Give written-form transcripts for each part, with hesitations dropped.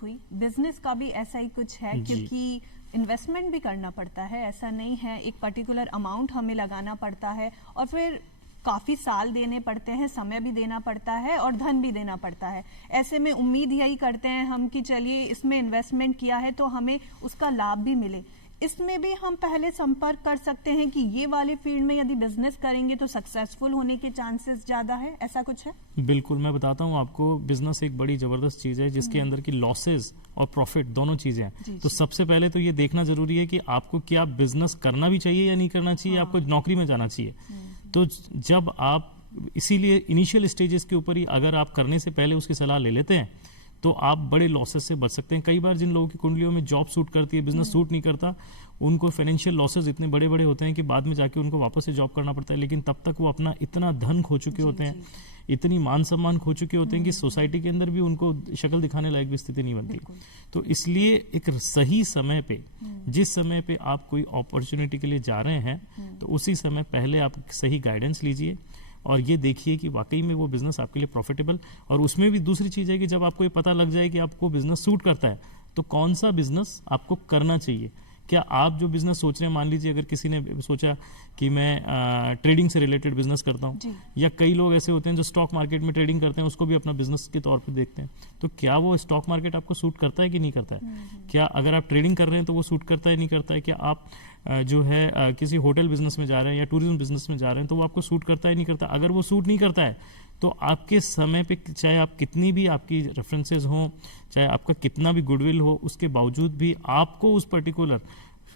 हुई, बिजनेस का भी ऐसा ही कुछ है, क्योंकि इन्वेस्टमेंट भी करना पड़ता है, ऐसा नहीं है, एक पर्टिकुलर अमाउंट हमें लगाना पड़ता है और फिर काफी साल देने पड़ते हैं, समय भी देना पड़ता है और धन भी देना पड़ता है। ऐसे में उम्मीद यही करते हैं हम कि चलिए इसमें इन्वेस्टमेंट किया है तो हमें उसका लाभ भी मिले। इसमें भी हम पहले संपर्क कर सकते हैं कि ये वाले फील्ड में यदि बिजनेस करेंगे तो सक्सेसफुल होने के चांसेस ज्यादा है, ऐसा कुछ है? बिल्कुल, मैं बताता हूँ आपको, बिजनेस एक बड़ी जबरदस्त चीज है जिसके अंदर की लॉसेस और प्रॉफिट दोनों चीजें हैं। तो सबसे पहले तो ये देखना जरूरी है कि आपको क्या बिजनेस करना भी चाहिए या नहीं करना चाहिए, आपको नौकरी में जाना चाहिए। तो जब आप, इसीलिए इनिशियल स्टेजेस के ऊपर ही अगर आप करने से पहले उसकी सलाह ले लेते हैं तो आप बड़े लॉसेस से बच सकते हैं। कई बार जिन लोगों की कुंडलियों में जॉब सूट करती है, बिजनेस सूट नहीं करता, उनको फाइनेंशियल लॉसेस इतने बड़े बड़े होते हैं कि बाद में जाके उनको वापस से जॉब करना पड़ता है। लेकिन तब तक वो अपना इतना धन खो चुके होते हैं, इतनी मान सम्मान खो चुके होते हैं कि सोसाइटी के अंदर भी उनको शक्ल दिखाने लायक भी स्थिति नहीं बनती। तो इसलिए एक सही समय पे, जिस समय पे आप कोई अपॉर्चुनिटी के लिए जा रहे हैं, तो उसी समय पहले आप सही गाइडेंस लीजिए और ये देखिए कि वाकई में वो बिजनेस आपके लिए प्रॉफिटेबल। और उसमें भी दूसरी चीज है कि जब आपको ये पता लग जाए कि आपको बिजनेस सूट करता है तो कौन सा बिजनेस आपको करना चाहिए। क्या आप जो बिजनेस सोच रहे हैं, मान लीजिए अगर किसी ने सोचा कि मैं ट्रेडिंग से रिलेटेड बिजनेस करता हूं, या कई लोग ऐसे होते हैं जो स्टॉक मार्केट में ट्रेडिंग करते हैं, उसको भी अपना बिजनेस के तौर पे देखते हैं, तो क्या वो स्टॉक मार्केट आपको सूट करता है कि नहीं करता है? क्या अगर आप ट्रेडिंग कर रहे हैं तो वो सूट करता है नहीं करता है? क्या आप जो है किसी होटल बिजनेस में जा रहे हैं या टूरिज्म बिजनेस में जा रहे हैं तो वो आपको सूट करता है नहीं करता? अगर वो सूट नहीं करता है तो आपके समय पे, चाहे आप कितनी भी आपकी रेफरेंसेस हों, चाहे आपका कितना भी गुडविल हो, उसके बावजूद भी आपको उस पर्टिकुलर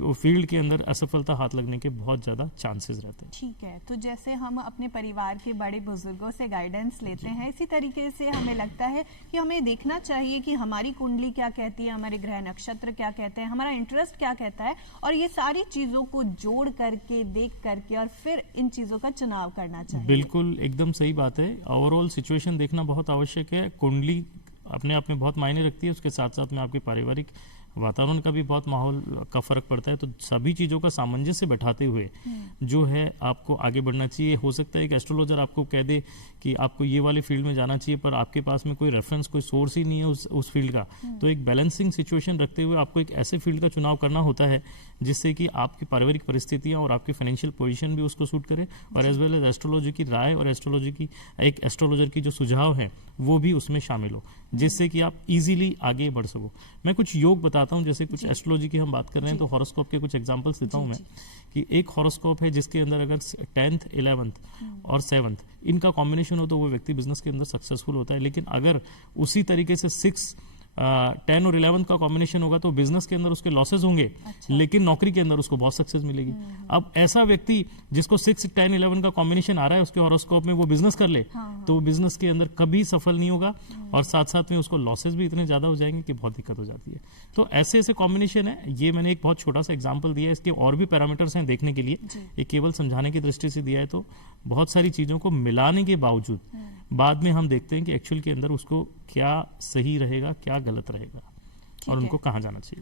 फील्ड के अंदर असफलता हाथ लगने के बहुत ज्यादा चांसेस रहते हैं। ठीक है, तो जैसे हम अपने परिवार के बड़े बुजुर्गों से गाइडेंस लेते हैं, इसी तरीके से हमें लगता है कि हमें देखना चाहिए कि हमारी कुंडली क्या कहती है, हमारे ग्रह नक्षत्र क्या कहते हैं, हमारा इंटरेस्ट क्या कहता है, और ये सारी चीजों को जोड़ करके, देख करके और फिर इन चीजों का चुनाव करना चाहिए। बिल्कुल, एकदम सही बात है। ओवरऑल सिचुएशन देखना बहुत आवश्यक है। कुंडली अपने आप में बहुत मायने रखती है, उसके साथ साथ में आपके पारिवारिक वातावरण का भी बहुत माहौल का फर्क पड़ता है। तो सभी चीजों का सामंजस्य बैठाते हुए जो है आपको आगे बढ़ना चाहिए। हो सकता है कि एस्ट्रोलॉजर आपको कह दे कि आपको ये वाले फील्ड में जाना चाहिए, पर आपके पास में कोई रेफरेंस, कोई सोर्स ही नहीं है उस फील्ड का। तो एक बैलेंसिंग सिचुएशन रखते हुए आपको एक ऐसे फील्ड का चुनाव करना होता है जिससे कि आपकी पारिवारिक परिस्थितियां और आपकी फाइनेंशियल पोजीशन भी उसको सूट करे, और एज वेल एज एस्ट्रोलॉजी की राय और एस्ट्रोलॉजी की एक एस्ट्रोलॉजर की जो सुझाव है वो भी उसमें शामिल हो, जिससे कि आप इजीली आगे बढ़ सको। मैं कुछ योग बताता हूं, जैसे कुछ एस्ट्रोलॉजी की हम बात कर रहे हैं तो हॉरोस्कोप के कुछ एग्जांपल्स देता हूं मैं, कि एक हॉरोस्कोप है जिसके अंदर अगर 10th 11th और 7th इनका कॉम्बिनेशन हो तो वो व्यक्ति बिजनेस के अंदर सक्सेसफुल होता है। लेकिन अगर उसी तरीके से 6, 10 और 11 का कॉम्बिनेशन होगा तो बिजनेस के अंदर उसके लॉसेस होंगे, लेकिन नौकरी के अंदर उसको बहुत सक्सेस मिलेगी। अब ऐसा व्यक्ति जिसको 6, 10, 11 का कॉम्बिनेशन आ रहा है उसके हॉरोस्कोप में, वो बिजनेस कर ले तो बिजनेस के अंदर कभी सफल नहीं होगा, और साथ साथ में उसको लॉसेस भी इतने ज्यादा हो जाएंगे कि बहुत दिक्कत हो जाती है। तो ऐसे ऐसे कॉम्बिनेशन है। ये मैंने एक बहुत छोटा सा एग्जाम्पल दिया है, इसके और भी पैरामीटर्स हैं देखने के लिए, ये केवल समझाने की दृष्टि से दिया है। तो बहुत सारी चीजों को मिलाने के बावजूद बाद में हम देखते हैं कि एक्चुअल के अंदर उसको क्या सही रहेगा, क्या गलत रहेगा, और उनको कहाँ जाना चाहिए।